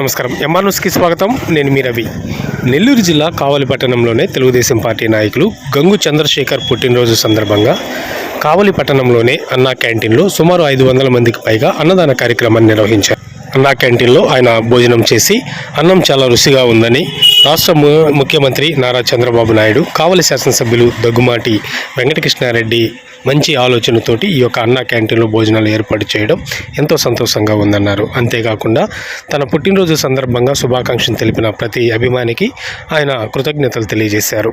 నమస్కారం. ఎంఆర్ న్యూస్కి స్వాగతం. నేను మీ రవి. నెల్లూరు జిల్లా కావలి పట్టణంలోనే తెలుగుదేశం పార్టీ నాయకులు గంగు చంద్రశేఖర్ పుట్టినరోజు సందర్భంగా కావలి పట్టణంలోనే అన్నా క్యాంటీన్లో సుమారు ఐదు వందల మందికి పైగా అన్నదాన కార్యక్రమాన్ని నిర్వహించారు. అన్నా క్యాంటీన్లో ఆయన భోజనం చేసి అన్నం చాలా రుచిగా ఉందని రాష్ట్ర ము- ముఖ్యమంత్రి నారా చంద్రబాబు నాయుడు కావలి శాసనసభ్యులు దగ్గుమాటి వెంకటకృష్ణారెడ్డి మంచి ఆలోచనతోటి ఈ యొక్క అన్నా క్యాంటీన్లో భోజనాలు ఏర్పాటు చేయడం ఎంతో సంతోషంగా ఉందన్నారు. అంతేకాకుండా తన పుట్టినరోజు సందర్భంగా శుభాకాంక్షలు తెలిపిన ప్రతి అభిమానికి ఆయన కృతజ్ఞతలు తెలియజేశారు.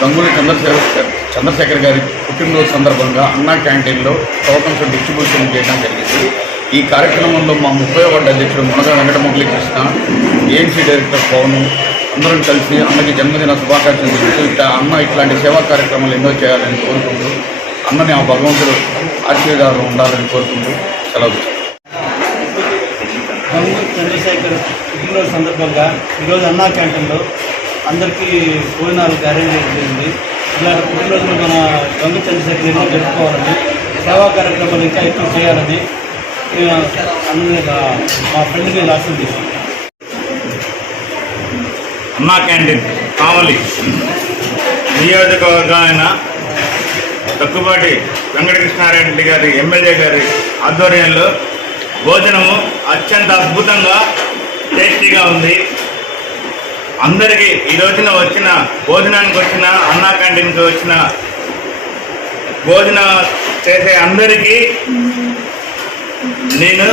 గంగూలీ చంద్రశేఖర్ చంద్రశేఖర్ గారి పుట్టినరోజు సందర్భంగా అన్నా క్యాంటీన్లో టోకన్స్ డిస్ట్రిబ్యూషన్ చేయడం జరిగింది. ఈ కార్యక్రమంలో మా ముప్పై ఒకటి అధ్యక్షుడు మునగ వెంకటమురళీ కృష్ణ ఏఎన్సీ డైరెక్టర్ పవన్ అందరం కలిసి అన్నకి జన్మదిన శుభాకాంక్షలు తెలుస్తూ ఇట్లా అన్న ఇట్లాంటి సేవా కార్యక్రమాలు ఎన్నో చేయాలని కోరుకుంటూ అన్నని ఆ భగవంతుడు ఆశీర్వాదం ఉండాలని కోరుకుంటూ సెలవు చంద్రశేఖర్ పుట్టినరోజు సందర్భంగా ఈరోజు అన్నా క్యాంటీన్లో అందరికీ భోజనాలకు అరేంజ్ చేసింది ఇలా పుట్టినరోజు మన గంగ చంద్రశేఖర్ ఎన్నో జరుపుకోవాలని సేవా కార్యక్రమాలు ఇంకా ఎక్కువ చేయాలని అందరి మా ఫ్రెండ్ మీద ఆశీర్దిస్తాను అన్నా క్యాంటీన్ కావలి. నియోజకవర్గమైన తక్కుబాటి వెంకటకృష్ణారెడ్డి గారి ఎమ్మెల్యే గారి ఆధ్వర్యంలో భోజనము అత్యంత అద్భుతంగా టేస్టీగా ఉంది. అందరికీ ఈ రోజున వచ్చిన భోజనానికి వచ్చిన అన్నా క్యాంటీన్కి వచ్చిన భోజనం చేసే అందరికీ నేను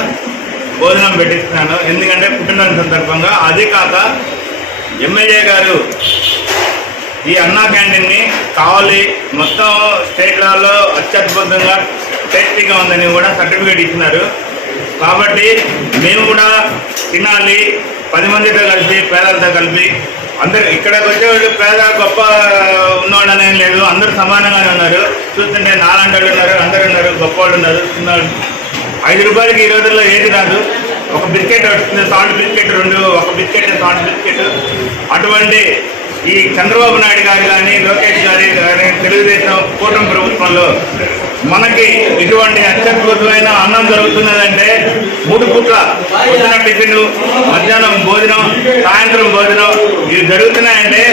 భోజనం పెట్టిస్తున్నాను. ఎందుకంటే పుట్టినరోజు సందర్భంగా అది కాక ఎమ్మెల్యే గారు ఈ అన్నా క్యాంటీన్ని కావాలి. మొత్తం స్టేట్ అత్యద్భుతంగా టేస్టీగా ఉందని కూడా సర్టిఫికేట్ ఇచ్చినారు. కాబట్టి మేము కూడా తినాలి. పది మందితో కలిపి పేదలతో కలిపి అందరు ఇక్కడికి వచ్చేవాళ్ళు పేద గొప్ప ఉన్నవాళ్ళని ఏం లేదు. అందరూ సమానంగానే ఉన్నారు. చూస్తుంటే నాలాంటి వాళ్ళు ఉన్నారు అందరు ఉన్నారు గొప్ప వాళ్ళు ఉన్నారు. చిన్నవాళ్ళు ఐదు రూపాయలకి ఈ రోజుల్లో ఏది రాదు. ఒక బిస్కెట్ వస్తుంది సాల్ట్ బిస్కెట్ రెండు ఒక బిస్కెట్ సాల్ట్ బిస్కెట్. అటువంటి ఈ చంద్రబాబు నాయుడు గారు కానీ లోకేష్ గారి కానీ తెలుగుదేశం కూటమి ప్రభుత్వంలో మనకి ఇటువంటి అత్యద్భుతమైన అన్నం జరుగుతున్నదంటే మూడు పూట్ల పొద్దున టిఫిన్ మధ్యాహ్నం భోజనం సాయంత్రం భోజనం. ఇవి జరుగుతున్నాయంటే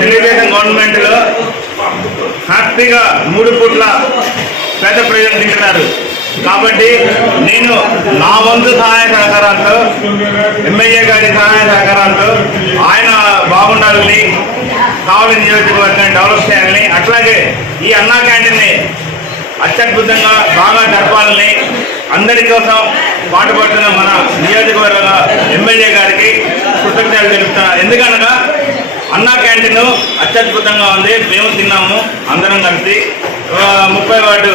తెలుగుదేశం గవర్నమెంట్లో హ్యాపీగా మూడు పూట్ల పేద ప్రజలు తింటున్నారు. కాబట్టి నేను నా వంతు సహాయ సహకారాలతో ఎమ్మెల్యే గారి సహాయ సహకారాలతో ఆయన బాగుండాలని కావలి నియోజకవర్గాన్ని డెవలప్ చేయాలని అట్లాగే ఈ అన్నా క్యాంటీన్ని అత్యద్భుతంగా బాగా జరపాలని అందరి కోసం పాటుపడుతున్న మన నియోజకవర్గ ఎమ్మెల్యే గారికి కృతజ్ఞతలు తెలుపుతున్నాను ఎందుకనగా అన్నా క్యాంటీన్ అత్యద్భుతంగా ఉంది. మేము తిన్నాము అందరం కలిసి. ముప్పై వార్డు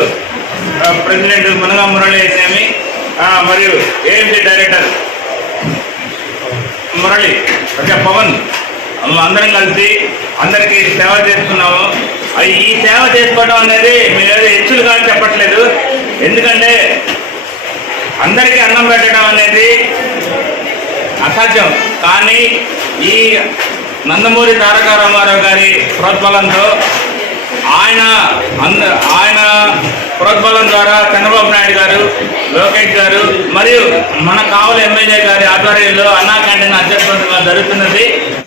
ప్రెసిడెంట్ మునగా మురళి స్వామి మరియు ఏఎంసీ డైరెక్టర్ మురళి అంటే పవన్ అందరం కలిసి అందరికీ సేవ చేస్తున్నాము. ఈ సేవ చేసుకోవడం అనేది మీరేదో హెచ్చులు కాదు చెప్పట్లేదు. ఎందుకంటే అందరికీ అన్నం పెట్టడం అనేది అసాధ్యం. కానీ ఈ నందమూరి తారక రామారావు గారి ప్రోద్బలంతో ఆయన అంద ఆయన ప్రోద్బలం ద్వారా చంద్రబాబు నాయుడు గారు లోకేష్ గారు మరియు మన కావలి ఎమ్మెల్యే గారి ఆధ్వర్యంలో అన్నా క్యాంటీన్ అధ్యక్షులుగా జరుగుతున్నది.